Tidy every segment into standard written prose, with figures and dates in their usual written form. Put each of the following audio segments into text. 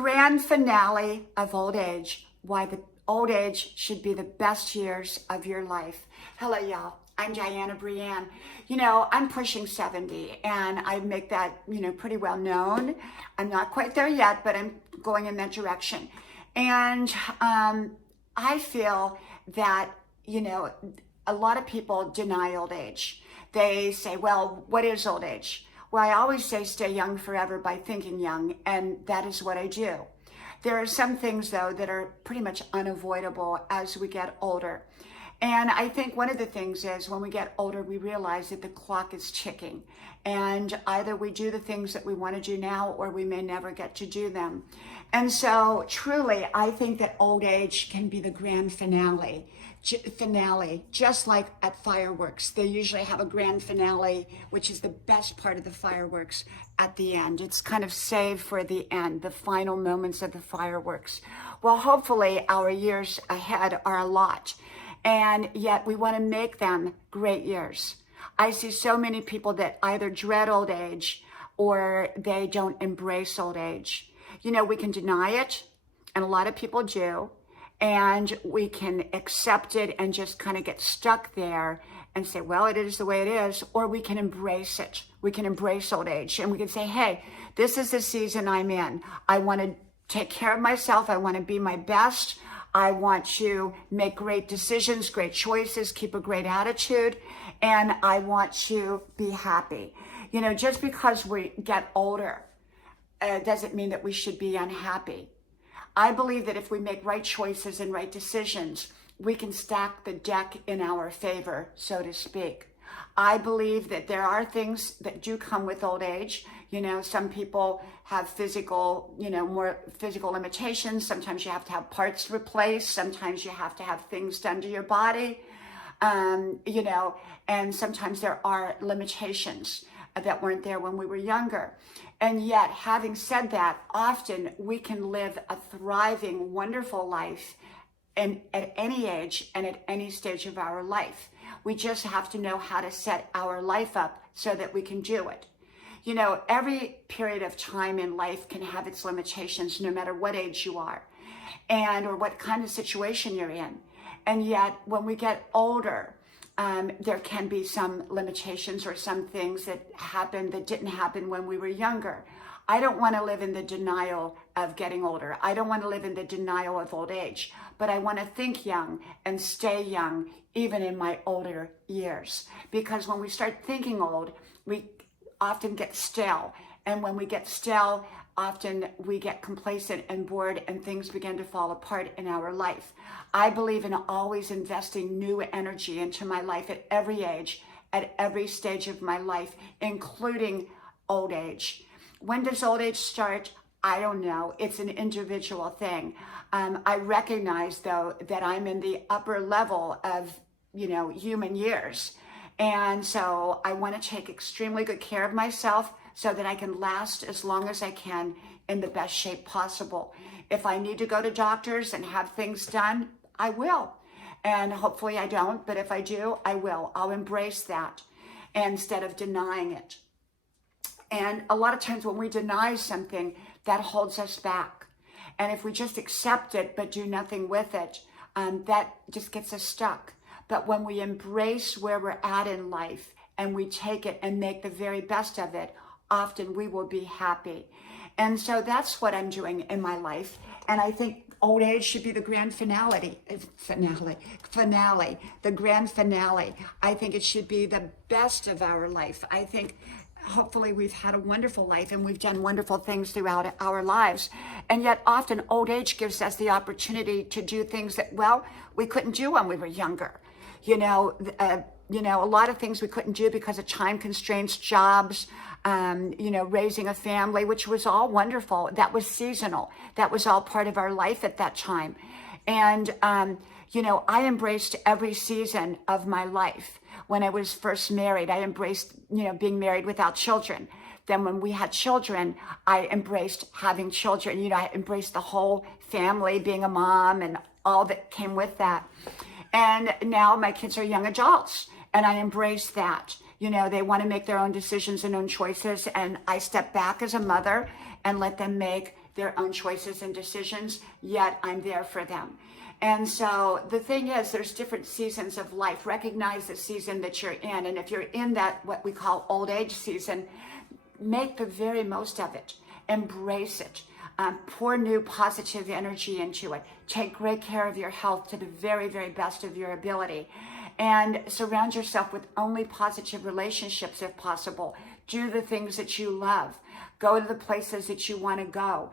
Grand finale of old age, why the old age should be the best years of your life. Hello, y'all. I'm Diana Brienne. I'm pushing 70 and I make that, pretty well known. I'm not quite there yet, but I'm going in that direction. And I feel that, a lot of people deny old age. They say, well, what is old age? Well, I always say stay young forever by thinking young, and that is what I do. There are some things, though, that are pretty much unavoidable as we get older. And I think one of the things is when we get older, we realize that the clock is ticking. And either we do the things that we want to do now, or we may never get to do them. And so truly, I think that old age can be the grand finale, just like at fireworks. They usually have a grand finale, which is the best part of the fireworks at the end. It's kind of saved for the end, the final moments of the fireworks. Well, hopefully our years ahead are a lot, and yet we want to make them great years. I see so many people that either dread old age or they don't embrace old age. We can deny it, and a lot of people do, and we can accept it and just kind of get stuck there and say, well, it is the way it is, or we can embrace it. We can embrace old age, and we can say, hey, this is the season I'm in. I want to take care of myself. I want to be my best. I want to make great decisions, great choices, keep a great attitude, and I want to be happy. Just because we get older, doesn't mean that we should be unhappy. I believe that if we make right choices and right decisions, we can stack the deck in our favor, so to speak. I believe that there are things that do come with old age. Some people have physical, more physical limitations. Sometimes you have to have parts replaced. Sometimes you have to have things done to your body, and sometimes there are limitations that weren't there when we were younger. And yet, having said that, often we can live a thriving, wonderful life at any age and at any stage of our life. We just have to know how to set our life up so that we can do it. Every period of time in life can have its limitations, no matter what age you are or what kind of situation you're in. And yet, when we get older, there can be some limitations or some things that happen that didn't happen when we were younger. I don't want to live in the denial of getting older. I don't want to live in the denial of old age, but I want to think young and stay young even in my older years. Because when we start thinking old, we often get stale. And when we get stale, often we get complacent and bored and things begin to fall apart in our life. I believe in always investing new energy into my life at every age, at every stage of my life, including old age. When does old age start? I don't know. It's an individual thing. I recognize, though, that I'm in the upper level of, human years. And so I want to take extremely good care of myself so that I can last as long as I can in the best shape possible. If I need to go to doctors and have things done, I will. And hopefully I don't, but if I do, I will. I'll embrace that instead of denying it. And a lot of times when we deny something, that holds us back. And if we just accept it but do nothing with it, that just gets us stuck. But when we embrace where we're at in life and we take it and make the very best of it, often we will be happy. And so that's what I'm doing in my life. And I think old age should be the grand finale, the grand finale. I think it should be the best of our life. I think hopefully we've had a wonderful life and we've done wonderful things throughout our lives. And yet often old age gives us the opportunity to do things that, we couldn't do when we were younger. A lot of things we couldn't do because of time constraints, jobs, raising a family, which was all wonderful. That was seasonal. That was all part of our life at that time. And, I embraced every season of my life. When I was first married, I embraced, being married without children. Then when we had children, I embraced having children. I embraced the whole family, being a mom and all that came with that. And now my kids are young adults and I embrace that. They want to make their own decisions and own choices. And I step back as a mother and let them make their own choices and decisions, yet I'm there for them. And so the thing is, there's different seasons of life. Recognize the season that you're in. And if you're in that, what we call old age season, make the very most of it. Embrace it. Pour new positive energy into it. Take great care of your health to the very, very best of your ability. And surround yourself with only positive relationships if possible. Do the things that you love. Go to the places that you want to go.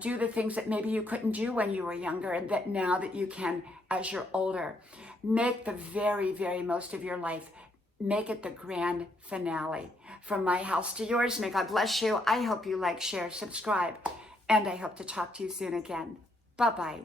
Do the things that maybe you couldn't do when you were younger and that now that you can as you're older. Make the very, very most of your life. Make it the grand finale. From my house to yours, may God bless you. I hope you like, share, subscribe, and I hope to talk to you soon again. Bye-bye.